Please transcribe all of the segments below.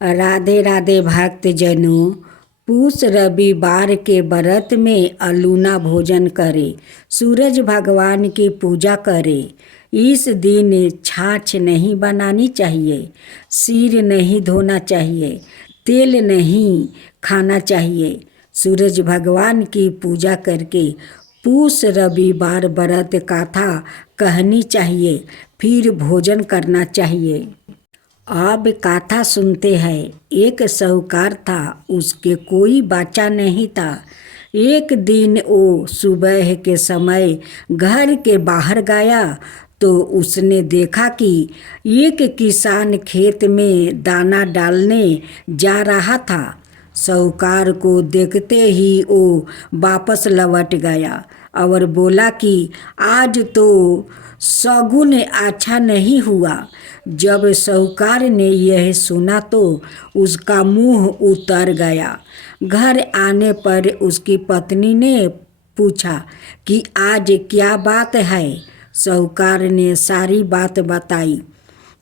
राधे राधे भक्तजनों। पूस रविवार के व्रत में अलूना भोजन करे, सूरज भगवान की पूजा करे। इस दिन छाछ नहीं बनानी चाहिए, सिर नहीं धोना चाहिए, तेल नहीं खाना चाहिए। सूरज भगवान की पूजा करके पूस रविवार व्रत कथा कहनी चाहिए, फिर भोजन करना चाहिए। अब कथा सुनते हैं। एक साहूकार था, उसके कोई बच्चा नहीं था। एक दिन वो सुबह के समय घर के बाहर गया तो उसने देखा कि एक किसान खेत में दाना डालने जा रहा था। साहूकार को देखते ही वो वापस लौट गया और बोला कि आज तो शगुन अच्छा नहीं हुआ। जब साहूकार ने यह सुना तो उसका मुंह उतर गया। घर आने पर उसकी पत्नी ने पूछा कि आज क्या बात है। साहूकार ने सारी बात बताई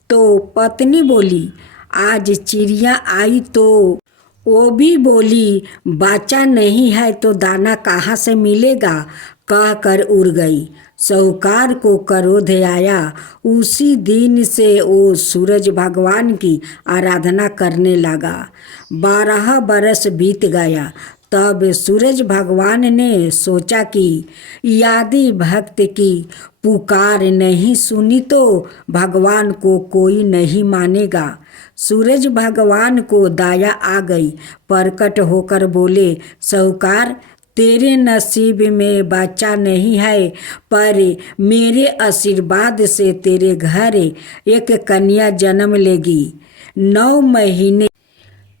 तो पत्नी बोली, आज चिड़िया आई तो वो भी बोली बच्चा नहीं है तो दाना कहाँ से मिलेगा, कहकर उड़ गई। साहूकार को क्रोध आया। उसी दिन से वो सूरज भगवान की आराधना करने लगा। 12 बरस बीत गया। तब सूरज भगवान ने सोचा कि यदि भक्त की पुकार नहीं सुनी तो भगवान को कोई नहीं मानेगा। सूरज भगवान को दया आ गई। प्रकट होकर बोले, साहूकार तेरे नसीब में बच्चा नहीं है, पर मेरे आशीर्वाद से तेरे घर एक कन्या जन्म लेगी। 9 महीने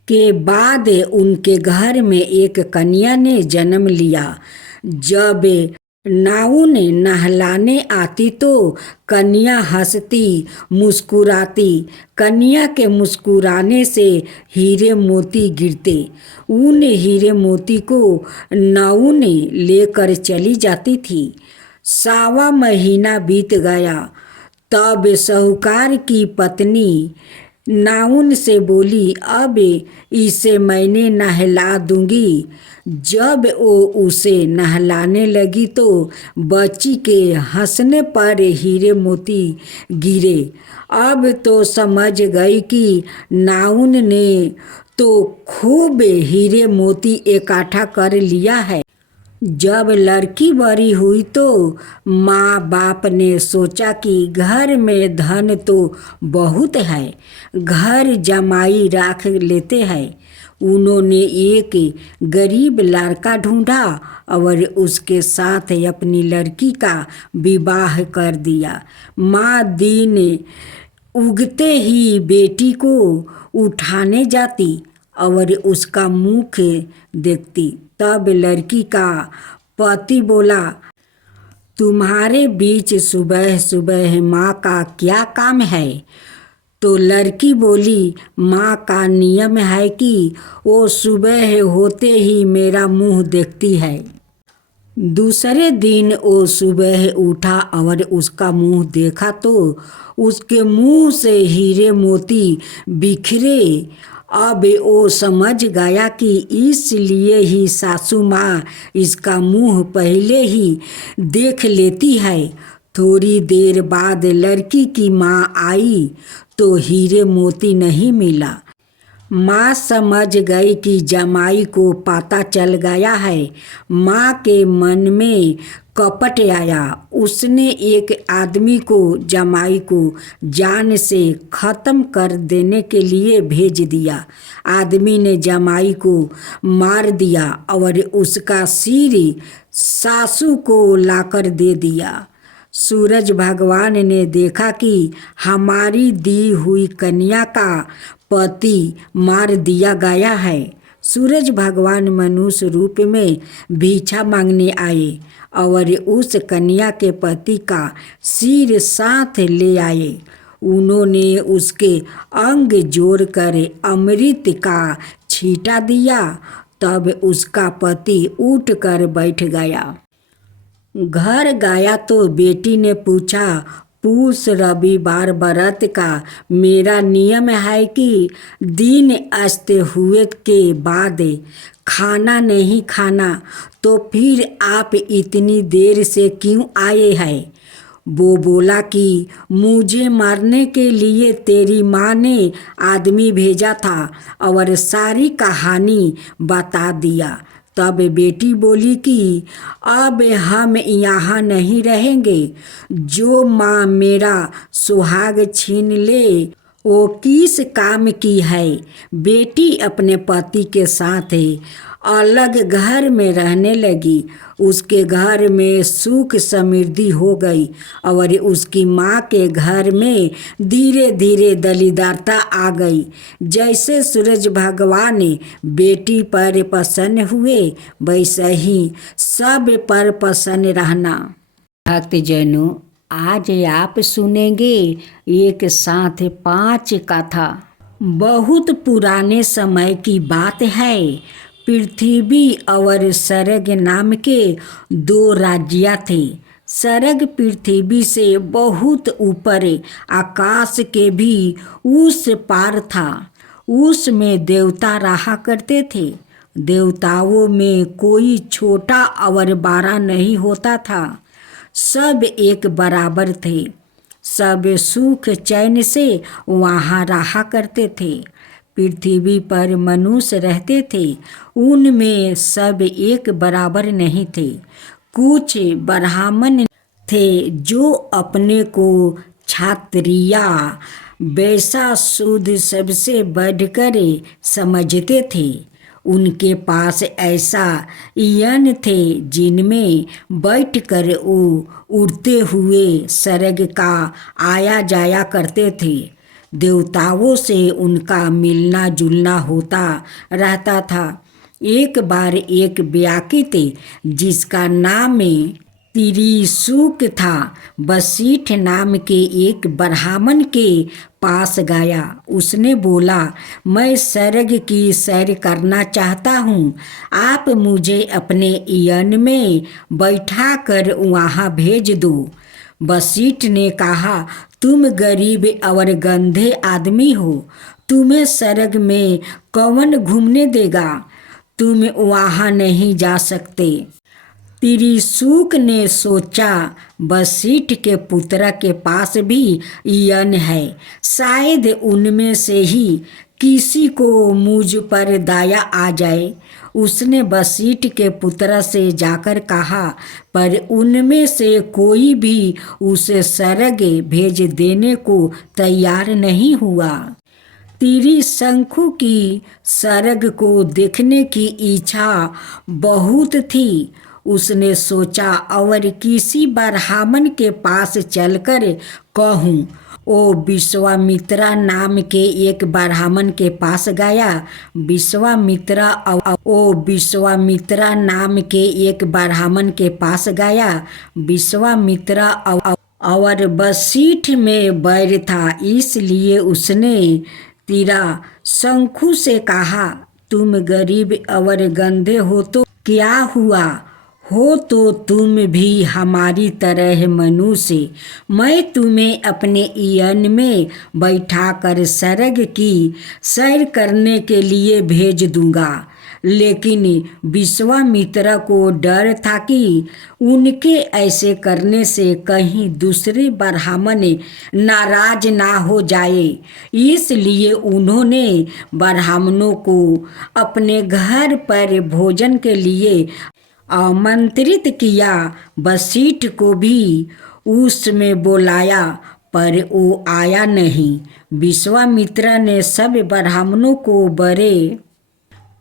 के बाद उनके घर में एक कन्या ने जन्म लिया। जब नाउन नहलाने आती तो कन्या हंसती मुस्कुराती। कन्या के मुस्कुराने से हीरे मोती गिरते। उन हीरे मोती को नाउन लेकर चली जाती थी। 1.25 महीना बीत गया। तब साहूकार की पत्नी नाउन से बोली, अब इसे मैंने नहला दूंगी। जब वो उसे नहलाने लगी तो बच्ची के हंसने पर हीरे मोती गिरे। अब तो समझ गई कि नाउन ने तो खूब हीरे मोती इकट्ठा कर लिया है। जब लड़की बड़ी हुई तो माँ बाप ने सोचा कि घर में धन तो बहुत है, घर जमाई रख लेते हैं। उन्होंने एक गरीब लड़का ढूंढा और उसके साथ अपनी लड़की का विवाह कर दिया। माँ दिन उगते ही बेटी को उठाने जाती और उसका मुख देखती। तब लड़की का पति बोला, तुम्हारे बीच सुबह सुबह माँ का क्या काम है। तो लड़की बोली, माँ का नियम है कि वो सुबह होते ही मेरा मुंह देखती है। दूसरे दिन वो सुबह उठा और उसका मुंह देखा तो उसके मुंह से हीरे मोती बिखरे। अब वो समझ गया कि इसलिए ही सासू माँ इसका मुंह पहले ही देख लेती है। थोड़ी देर बाद लड़की की माँ आई तो हीरे मोती नहीं मिला। माँ समझ गई कि जमाई को पता चल गया है। माँ के मन में कपट आया। उसने एक आदमी को जमाई को जान से ख़त्म कर देने के लिए भेज दिया। आदमी ने जमाई को मार दिया और उसका सिर सासू को लाकर दे दिया। सूरज भगवान ने देखा कि हमारी दी हुई कन्या का पति मार दिया गया है। सूरज भगवान मनुष्य रूप में भिक्षा मांगने आए और उस कन्या के पति का सिर साथ ले आए। उन्होंने उसके अंग जोड़कर अमृत का छींटा दिया। तब उसका पति उठकर बैठ गया। घर गया तो बेटी ने पूछा, पूस रविवार व्रत का मेरा नियम है कि दिन अस्त हुए के बाद खाना नहीं खाना, तो फिर आप इतनी देर से क्यों आए हैं? वो बोला कि मुझे मारने के लिए तेरी माँ ने आदमी भेजा था और सारी कहानी बता दिया। तब बेटी बोली कि अब हम यहाँ नहीं रहेंगे। जो माँ मेरा सुहाग छीन ले वो किस काम की है। बेटी अपने पति के साथ अलग घर में रहने लगी। उसके घर में सुख समृद्धि हो गई और उसकी माँ के घर में धीरे धीरे दलिदारता आ गई। जैसे सूरज भगवान बेटी पर प्रसन्न हुए, वैसे ही सब पर प्रसन्न रहना। भक्तजनों, आज आप सुनेंगे एक साथ 5 कथा। बहुत पुराने समय की बात है। पृथ्वी और स्वर्ग नाम के 2 राज्य थे। स्वर्ग पृथ्वी से बहुत ऊपर आकाश के भी उस पार था। उसमें देवता रहा करते थे। देवताओं में कोई छोटा और बड़ा नहीं होता था। सब एक बराबर थे। सब सुख चैन से वहाँ रहा करते थे। पृथ्वी पर मनुष्य रहते थे, उनमें सब एक बराबर नहीं थे। कुछ ब्राह्मण थे जो अपने को क्षत्रिय, वैश्य, शूद्र सबसे बढ़कर समझते थे। उनके पास ऐसा यन थे जिनमें बैठकर वो उड़ते हुए स्वर्ग का आया जाया करते थे। देवताओं से उनका मिलना जुलना होता रहता था। एक बार एक व्यक्ति जिसका नाम त्रिशूक था, वशिष्ठ नाम के एक ब्राह्मण के पास गया। उसने बोला, मैं स्वर्ग की सैर करना चाहता हूँ। आप मुझे अपने यन में बैठा कर वहाँ भेज दो। वशिष्ठ ने कहा, तुम गरीब और गंधे आदमी हो, तुम्हें स्वर्ग में कौन घूमने देगा? तुम वहाँ नहीं जा सकते। त्रिशूक ने सोचा, वशिष्ठ के पुत्र के पास भी यन है, शायद उनमें से ही किसी को मुझ पर दया आ जाए। उसने वशिष्ठ के पुत्र से जाकर कहा, पर उनमें से कोई भी उसे स्वर्ग भेज देने को तैयार नहीं हुआ। त्रिशंकु की स्वर्ग को देखने की इच्छा बहुत थी। उसने सोचा और किसी ब्राह्मण के पास चलकर कहूँ। वो विश्वामित्र नाम के एक ब्राह्मण के पास गया। विश्वामित्र नाम के एक ब्राह्मण के पास गया। विश्वामित्र और वशिष्ठ में वैर था, इसलिए उसने त्रिशंकु से कहा, तुम गरीब और गंधे हो तो क्या हुआ? हो तो तुम भी हमारी तरह मनुष्य। मैं तुम्हें अपने यन में बैठाकर स्वर्ग की सैर करने के लिए भेज दूंगा। लेकिन विश्वामित्र को डर था कि उनके ऐसे करने से कहीं दूसरे ब्राह्मण नाराज ना हो जाए, इसलिए उन्होंने ब्राह्मणों को अपने घर पर भोजन के लिए आमंत्रित किया। वशिष्ठ को भी उसमें बुलाया, पर वो आया नहीं। विश्वामित्र ने सब ब्राह्मणों को बड़े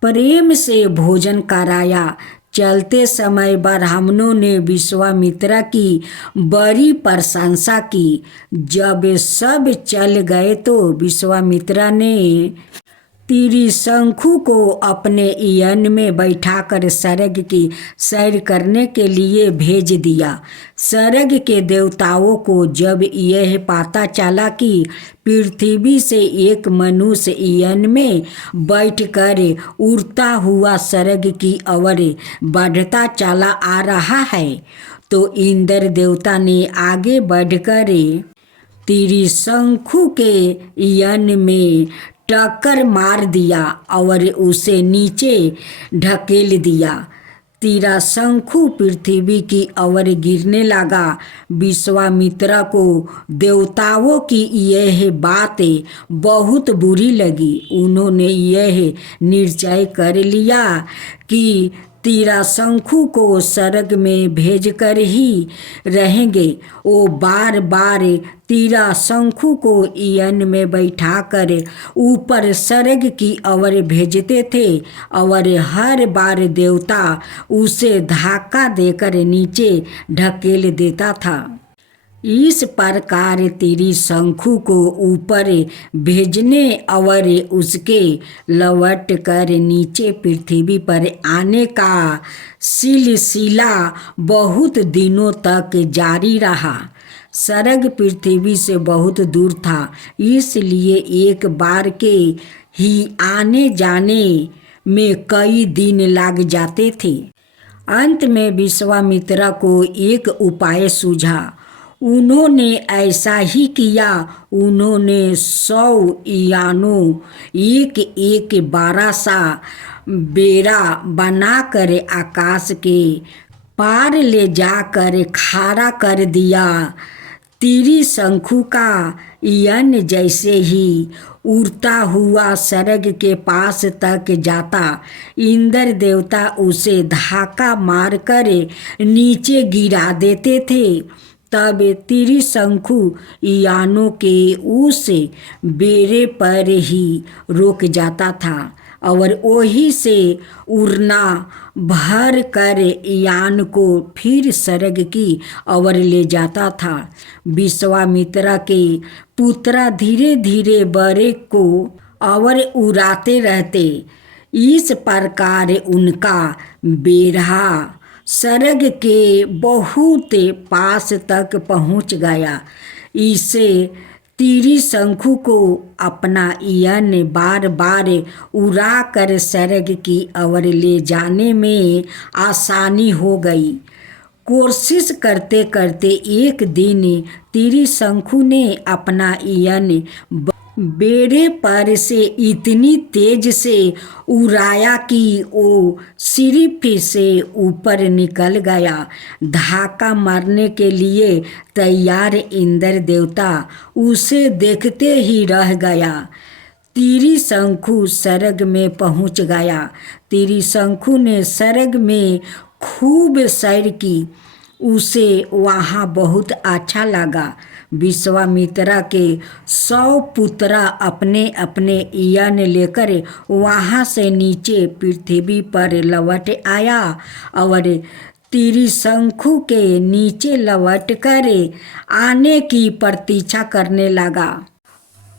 प्रेम से भोजन कराया। चलते समय ब्राह्मणों ने विश्वामित्र की बड़ी प्रशंसा की। जब सब चल गए तो विश्वामित्र ने त्रिशंकु को अपने यन में बैठाकर स्वर्ग की सैर करने के लिए भेज दिया। स्वर्ग के देवताओं को जब यह पता चला कि पृथ्वी से एक मनुष्य यन में बैठकर उड़ता हुआ स्वर्ग की ओर बढ़ता चला आ रहा है, तो इंद्र देवता ने आगे बढ़कर त्रिशंकु के यन में टक्कर मार दिया और उसे नीचे ढकेल दिया। त्रिशंकु पृथ्वी की ओर गिरने लगा। विश्वामित्र को देवताओं की यह बात बहुत बुरी लगी। उन्होंने यह निश्चय कर लिया कि त्रिशंकु को स्वर्ग में भेजकर ही रहेंगे। वो बार बार त्रिशंकु को यन में बैठाकर ऊपर स्वर्ग की ओर भेजते थे और हर बार देवता उसे धक्का देकर नीचे ढकेल देता था। इस प्रकार त्रिशंकु को ऊपर भेजने और उसके लौट कर नीचे पृथ्वी पर आने का सिलसिला बहुत दिनों तक जारी रहा। स्वर्ग पृथ्वी से बहुत दूर था, इसलिए एक बार के ही आने जाने में कई दिन लग जाते थे। अंत में विश्वामित्र को एक उपाय सूझा। उन्होंने ऐसा ही किया। उन्होंने 100 यानों एक 12 सा बेड़ा बनाकर आकाश के पार ले जाकर खड़ा कर दिया। त्रिशंकु का यन जैसे ही उड़ता हुआ स्वर्ग के पास तक जाता, इंद्र देवता उसे धक्का मारकर नीचे गिरा देते थे। तब त्रिशंकु यानों के उस बेड़े पर ही रुक जाता था और वहीं से उड़ना भर कर यान को फिर स्वर्ग की ओर ले जाता था। विश्वामित्र के पुत्र धीरे धीरे बेड़े को और उड़ाते रहते। इस प्रकार उनका बेड़ा स्वर्ग के बहुत पास तक पहुंच गया। इससे त्रिशंकु को अपना यन बार बार उड़ा कर स्वर्ग की ओर ले जाने में आसानी हो गई। कोशिश करते करते एक दिन त्रिशंकु ने अपना यन बेड़े पर से इतनी तेज से उड़ाया कि वो सिर्फ से ऊपर निकल गया। धक्का मारने के लिए तैयार इंद्र देवता उसे देखते ही रह गया। त्रिशंकु स्वर्ग में पहुंच गया। त्रिशंकु ने स्वर्ग में खूब सैर की। उसे वहाँ बहुत अच्छा लगा। विश्वामित्र के 100 पुत्र अपने अपने यन लेकर वहाँ से नीचे पृथ्वी पर लौट आया और त्रिशंकु के नीचे लौट कर आने की प्रतीक्षा करने लगा।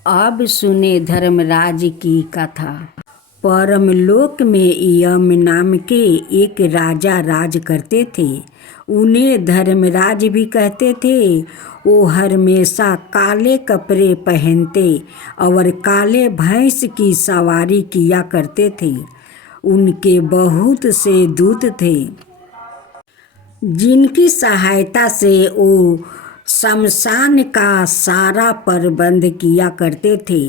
अब सुने धर्मराज की कथा। परमलोक में यम नाम के एक राजा राज करते थे। उन्हें धर्मराज भी कहते थे। वो हमेशा काले कपड़े पहनते और काले भैंस की सवारी किया करते थे। उनके बहुत से दूत थे जिनकी सहायता से वो शमशान का सारा प्रबंध किया करते थे।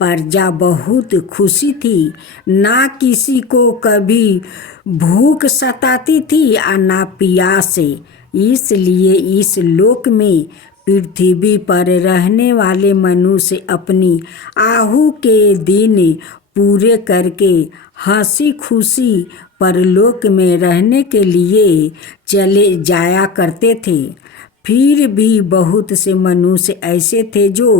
प्रजा बहुत खुशी थी। ना किसी को कभी भूख सताती थी और ना प्यास। इसलिए इस लोक में पृथ्वी पर रहने वाले मनुष्य अपनी आहु के दिन पूरे करके हंसी खुशी परलोक में रहने के लिए चले जाया करते थे। फिर भी बहुत से मनुष्य ऐसे थे जो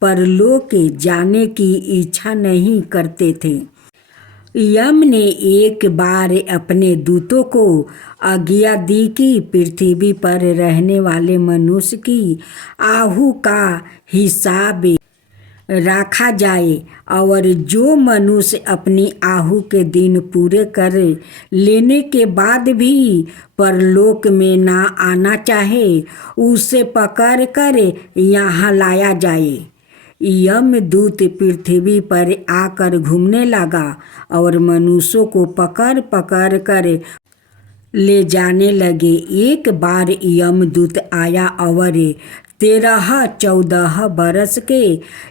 परलोक जाने की इच्छा नहीं करते थे। यम ने एक बार अपने दूतों को आज्ञा दी कि पृथ्वी पर रहने वाले मनुष्य की आहु का हिसाब रखा जाए और जो मनुष्य अपनी आहु के दिन पूरे कर लेने के बाद भी परलोक में ना आना चाहे उसे पकड़ कर यहाँ लाया जाए। यमदूत पृथ्वी पर आकर घूमने लगा और मनुष्यों को पकड़ पकड़ कर ले जाने लगे। एक बार यमदूत आया और 13-14 बरस के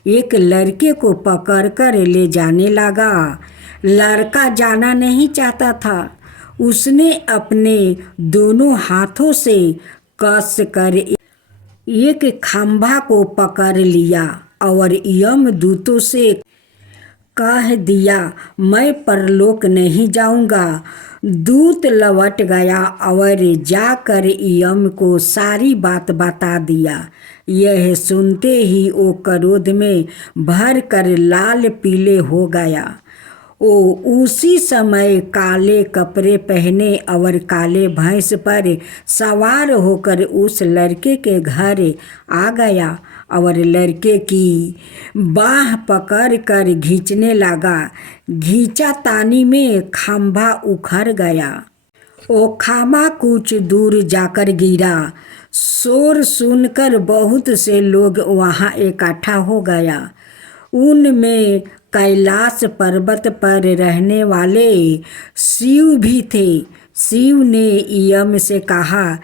एक लड़के को पकड़कर ले जाने लगा। लड़का जाना नहीं चाहता था। उसने अपने दोनों हाथों से कस कर एक खंभा को पकड़ लिया और यमदूतों से कह दिया, मैं परलोक नहीं जाऊंगा। दूत लौट गया और जाकर यम को सारी बात बता दिया। यह सुनते ही वो क्रोध में भर कर लाल पीले हो गया। वो उसी समय काले कपड़े पहने और काले भैंस पर सवार होकर उस लड़के के घर आ गया और लड़के की बाह पकड़ कर खींचने लगा। खींचा तानी में खंभा उखड़ गया। वो खंभा कुछ दूर जाकर गिरा। शोर सुनकर बहुत से लोग वहाँ इकट्ठा हो गया। उनमें कैलाश पर्वत पर रहने वाले शिव भी थे। शिव ने यम से कहा,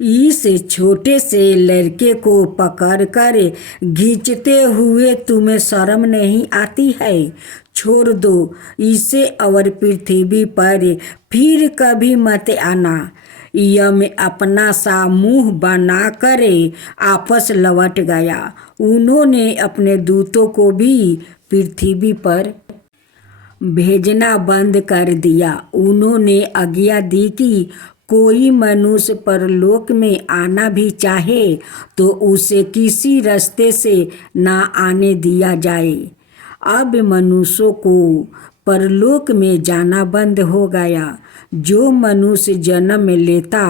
इस छोटे से लड़के को पकड़कर खींचते हुए तुम्हें शर्म नहीं आती है? छोड़ दो इसे और पृथ्वी पर फिर कभी मत आना। यम अपना सा मुंह बनाकर आपस लौट गया। उन्होंने अपने दूतों को भी पृथ्वी पर भेजना बंद कर दिया। उन्होंने आज्ञा दी कि कोई मनुष्य परलोक में आना भी चाहे तो उसे किसी रास्ते से ना आने दिया जाए। अब मनुष्यों को परलोक में जाना बंद हो गया। जो मनुष्य जन्म लेता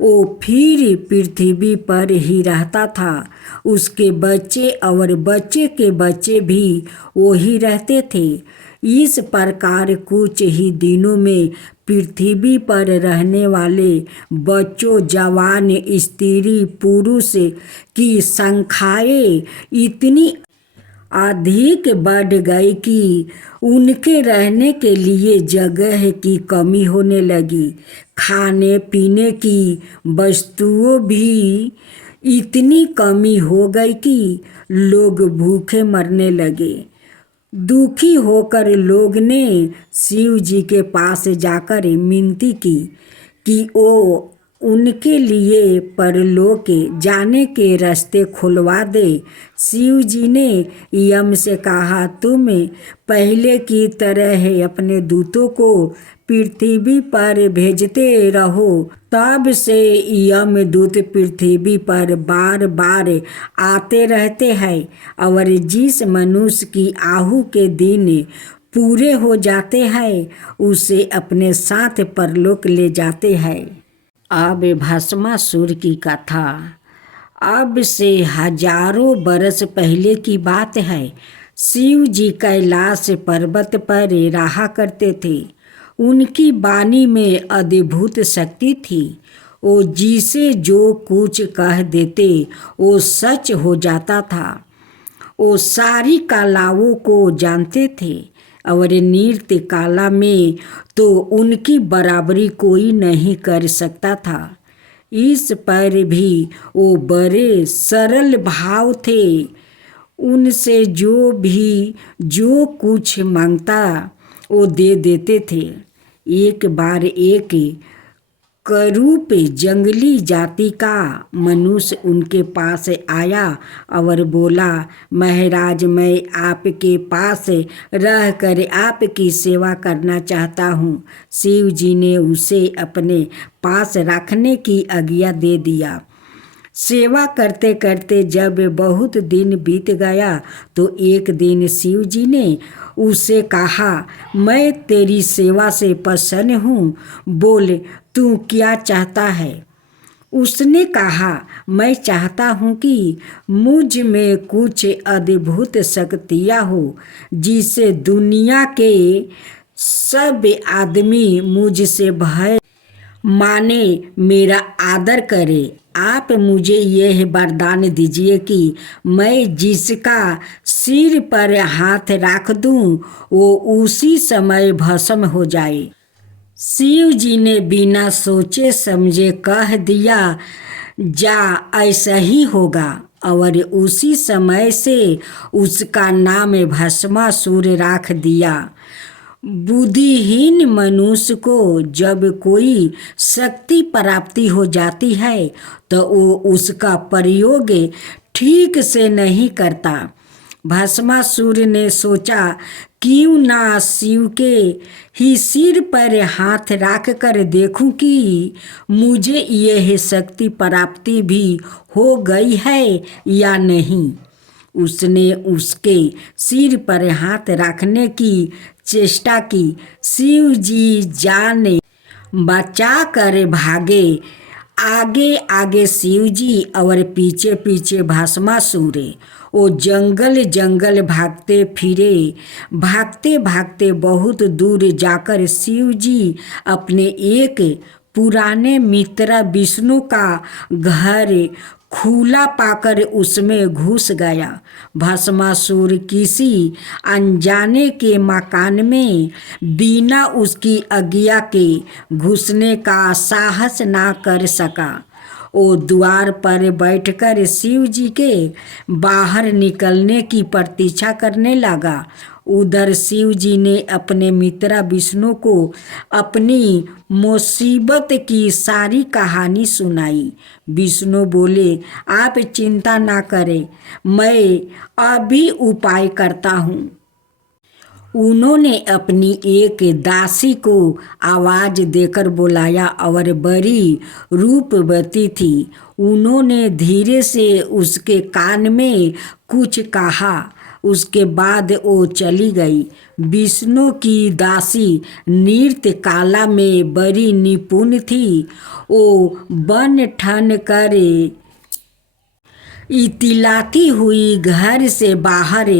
वो फिर पृथ्वी पर ही रहता था। उसके बच्चे और बच्चे के बच्चे भी वही रहते थे। इस प्रकार कुछ ही दिनों में पृथ्वी पर रहने वाले बच्चों, जवान, स्त्री, पुरुष की संख्याएं इतनी अधिक बढ़ गई कि उनके रहने के लिए जगह की कमी होने लगी। खाने पीने की वस्तुओं भी इतनी कमी हो गई कि लोग भूखे मरने लगे। दुखी होकर लोग ने शिव जी के पास जाकर विनती की कि वो उनके लिए परलोक जाने के रास्ते खुलवा दे। शिव जी ने यम से कहा, तुम पहले की तरह अपने दूतों को पृथ्वी पर भेजते रहो। तब से यमदूत पृथ्वी पर बार बार आते रहते हैं और जिस मनुष्य की आहु के दिन पूरे हो जाते हैं उसे अपने साथ परलोक ले जाते हैं। अब भस्मासुर की कथा। अब से हजारों बरस पहले की बात है। शिव जी कैलाश पर्वत पर रहा करते थे। उनकी वाणी में अद्भुत शक्ति थी। वो जिसे जो कुछ कह देते वो सच हो जाता था। वो सारी कलाओं को जानते थे और नृत्य कला में तो उनकी बराबरी कोई नहीं कर सकता था। इस पर भी वो बड़े सरल भाव थे। उनसे जो कुछ मांगता वो दे देते थे। एक बार एक करूप जंगली जाति का मनुष्य उनके पास आया और बोला, महाराज, मैं आपके पास रहकर आपकी सेवा करना चाहता हूँ। शिव जी ने उसे अपने पास रखने की आज्ञा दे दिया। सेवा करते करते जब बहुत दिन बीत गया तो एक दिन शिव जी ने उसे कहा, मैं तेरी सेवा से प्रसन्न हूँ, बोल तू क्या चाहता है? उसने कहा, मैं चाहता हूँ कि मुझ में कुछ अद्भुत शक्तियाँ हो जिससे दुनिया के सब आदमी मुझसे भय माने, मेरा आदर करे। आप मुझे यह वरदान दीजिए कि मैं जिसका सिर पर हाथ रख दूं वो उसी समय भस्म हो जाए। शिव जी ने बिना सोचे समझे कह दिया, जा ऐसा ही होगा। और उसी समय से उसका नाम भस्मासुर रख दिया। बुद्धिहीन मनुष्य को जब कोई शक्ति प्राप्ति हो जाती है तो वो उसका प्रयोग ठीक से नहीं करता। भस्मासुर ने सोचा क्यों ना शिव के ही सिर पर हाथ रख कर देखूं कि मुझे यह शक्ति प्राप्ति भी हो गई है या नहीं। उसने उसके सिर पर हाथ रखने की चेष्टा की। शिव जी जान बचा कर भागे। आगे आगे शिव जी और पीछे पीछे भस्मासुर। वो जंगल जंगल भागते फिरे। भागते भागते बहुत दूर जाकर शिव जी अपने एक पुराने मित्र विष्णु का घर खुला पाकर उसमें घुस गया। भस्मासुर किसी अनजाने के मकान में बिना उसकी आज्ञा के घुसने का साहस ना कर सका। वो द्वार पर बैठकर शिव जी के बाहर निकलने की प्रतीक्षा करने लगा। उधर शिव जी ने अपने मित्र विष्णु को अपनी मुसीबत की सारी कहानी सुनाई। विष्णु बोले, आप चिंता ना करें, मैं अभी उपाय करता हूँ। उन्होंने अपनी एक दासी को आवाज देकर बुलाया और बड़ी रूपवती थी। उन्होंने धीरे से उसके कान में कुछ कहा। उसके बाद वो चली गई। विष्णु की दासी नृत्य कला में बड़ी निपुण थी। वो बन ठन कर इतिलाती हुई घर से बाहर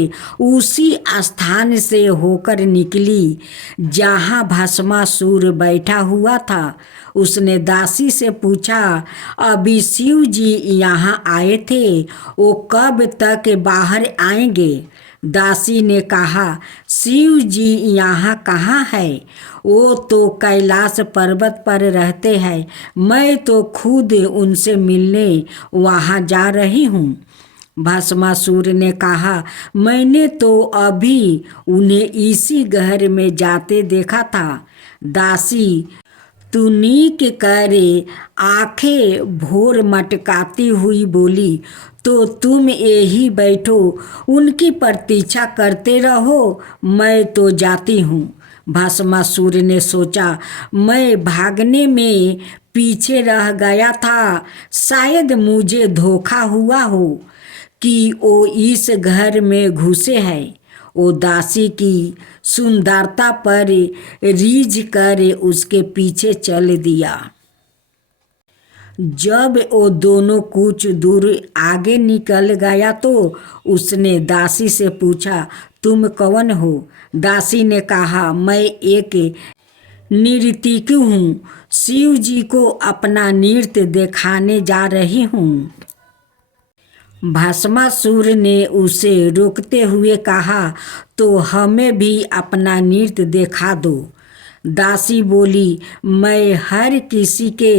उसी स्थान से होकर निकली जहाँ भस्मासुर बैठा हुआ था। उसने दासी से पूछा, अभी शिव जी यहाँ आए थे, वो कब तक बाहर आएंगे? दासी ने कहा, शिव जी यहाँ कहाँ है? वो तो कैलाश पर्वत पर रहते हैं। मैं तो खुद उनसे मिलने वहाँ जा रही हूँ। भस्मासुर ने कहा, मैंने तो अभी उन्हें इसी घर में जाते देखा था। दासी तुनीक करे आंखें भोर मटकाती हुई बोली, तो तुम यही बैठो, उनकी प्रतीक्षा करते रहो, मैं तो जाती हूँ। भस्मासुर ने सोचा, मैं भागने में पीछे रह गया था, शायद मुझे धोखा हुआ हो कि वो इस घर में घुसे हैं। वो दासी की सुंदरता पर रीझ कर उसके पीछे चल दिया। जब वो दोनों कुछ दूर आगे निकल गया तो उसने दासी से पूछा, तुम कौन हो? दासी ने कहा, मैं एक नर्तकी हूँ, शिव जी को अपना नृत्य दिखाने जा रही हूँ। भस्मासुर ने उसे रोकते हुए कहा, तो हमें भी अपना नृत्य दिखा दो। दासी बोली, मैं हर किसी के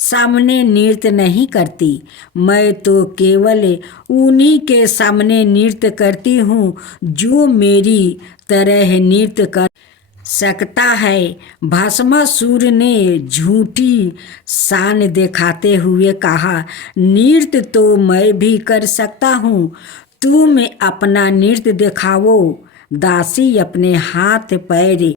सामने नृत्य नहीं करती, मैं तो केवल उन्हीं के सामने नृत्य करती हूँ जो मेरी तरह नृत्य कर सकता है। भस्मासुर ने झूठी शान दिखाते हुए कहा, नृत्य तो मैं भी कर सकता हूँ, तुम अपना नृत्य दिखाओ। दासी अपने हाथ पैर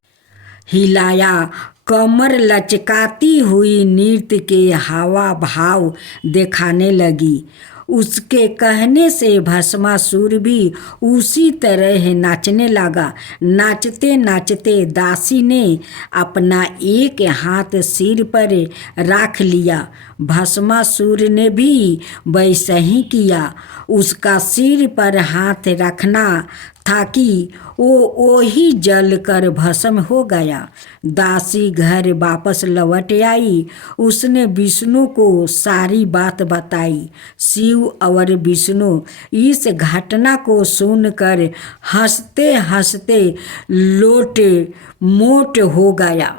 हिलाया, कमर लचकाती हुई नृत्य के हावा भाव दिखाने लगी। उसके कहने से भस्मासुर भी उसी तरह नाचने लगा। नाचते नाचते दासी ने अपना एक हाथ सिर पर रख लिया। भस्मासुर ने भी वैसा ही किया। उसका सिर पर हाथ रखना था कि वो ही जल कर भस्म हो गया। दासी घर वापस लौट आई। उसने विष्णु को सारी बात बताई। शिव और विष्णु इस घटना को सुनकर हंसते हंसते लोट मोट हो गया।